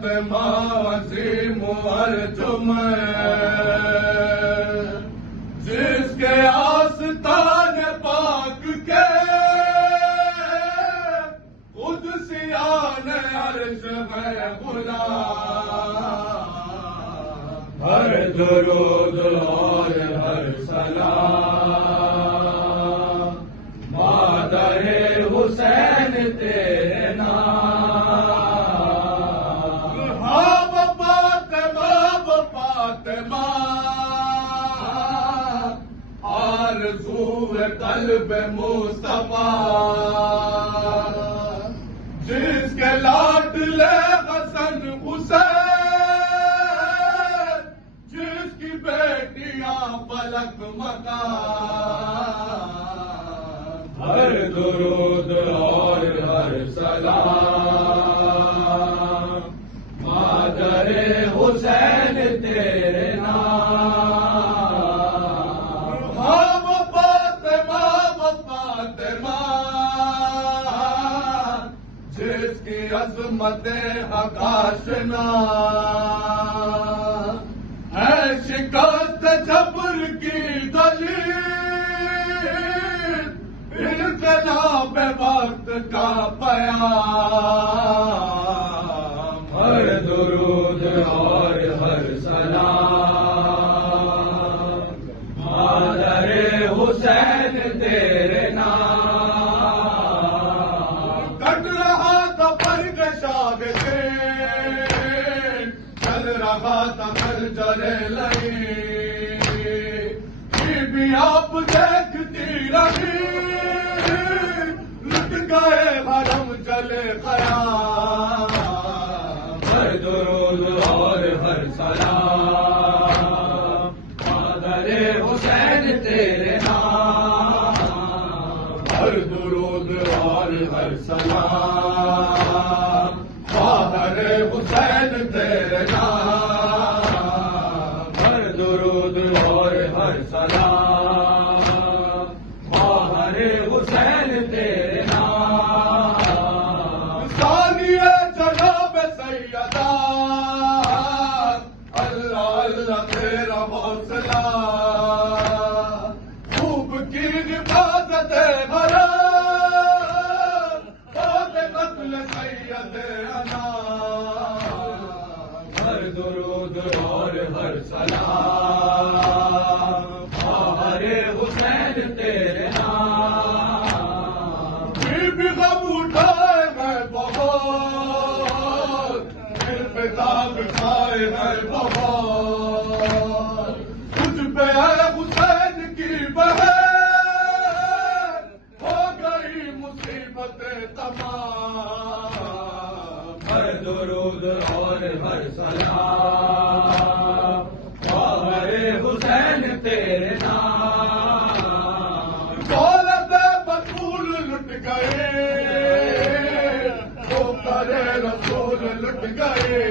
فاطمہ عظیم ارجم جس کے آستان پاک کے قدسیان عرش ہے غلام ہر درود اور ہر سلام مادر حسین تیرے نام ہاں فاطمہ فاطمہ آرزو قلب مصطفیٰ جس کے لاڈلے حسن حسین جس کی بیٹیاں فلک مکان ہر درود اور ہر سلام مادر حسین تیرے نام ہم فاطمہ فاطمہ جس کی عظمت حق آشنا ہے شکست جبر کی دلیل انقلاب وقت کا پیام ہر درود اور ہر سلام مادر حسین تیرے نام کٹ رہا تھا پرگشاد سے چل رہا تھا گھر جلے لئی بھی آپ دیکھتی رہی لٹ گئے حرم جلے خیام ہر درود اور ہر سلام مادر حسین تیرے نام ہر درود اور ہر سلام مادر حسین تیرے نام ہر درود اور ہر سلام مادر حسین تیرے نام ثانیہ جناب سیدہ اللہ اللہ تیرا حوصلہ خوب کی حفاظت بھرا بہت قتل سید انا ہر درود اور ہر سلام ہر حسین تیرے نام بھی غم اٹھائے میں بہت پھر پتاب کھائے میں بہت تجھ پہ ہے حسین کی بہن ہو گئی مصیبت تمام ہر درود اور ہر سلام ہر حسین تیرے نام دولت بطول لٹ گئے تو کرے رسول لٹ گئے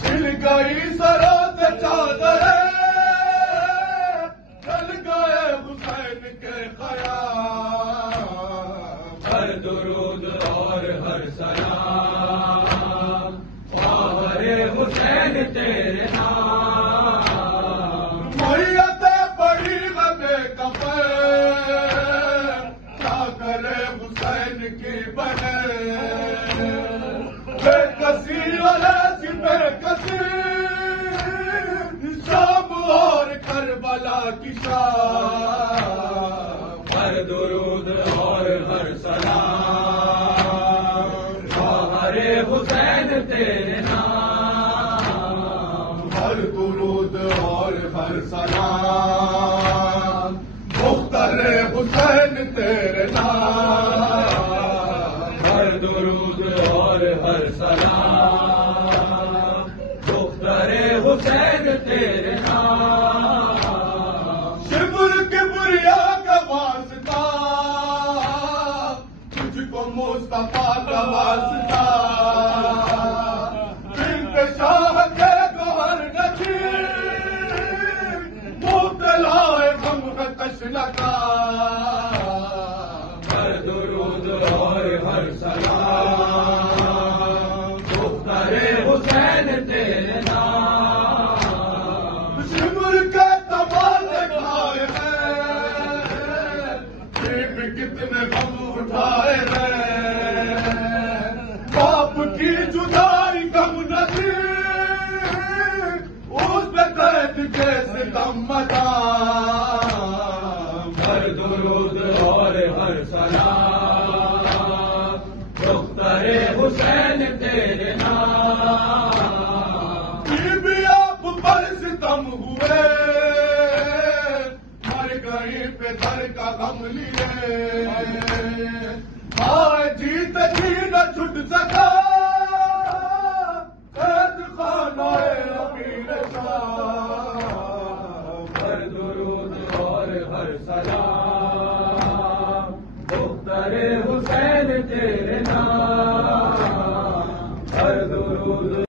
سل گئی سروں سے چادر چل گئے حسین کے خیام ہر درود اور ہر سلام ہر حسین تیرے نام میت بڑی بے کفن کیا کرے حسین کی بہن بے کسی علیہ بے کسی شام اور کربلا کی شام ہر درود اور ہر سلام ہر حسین تیرے نام ہر درود اور ہر سلام مختار حسین تیرے نام ہر درود اور ہر سلام مختار حسین تیرے نام شبر کبریا کا واسطہ تجھ کو مصطفیٰ کا واسطہ شاہ کے گوہر نچی مبتلا غم تشنہ کا ہر درود اور ہر سلام شمر کے تبادلے کھائے ہیں، بیب کتنے غم اٹھائے ہیں، باپ کی جدائی غم نصیب، اس پہ قید کے ستم مدام، ہر درود اور ہر سلام دختر حسین تیرے نام، بی آپ پر ستم ہوئے، مر گئی پہ گھر کا غم لیے، آئے جیت جی نہ چھٹ سکا قید خانہ امیر شاہ، ہر درود اور ہر سلام دختر حسین تیرے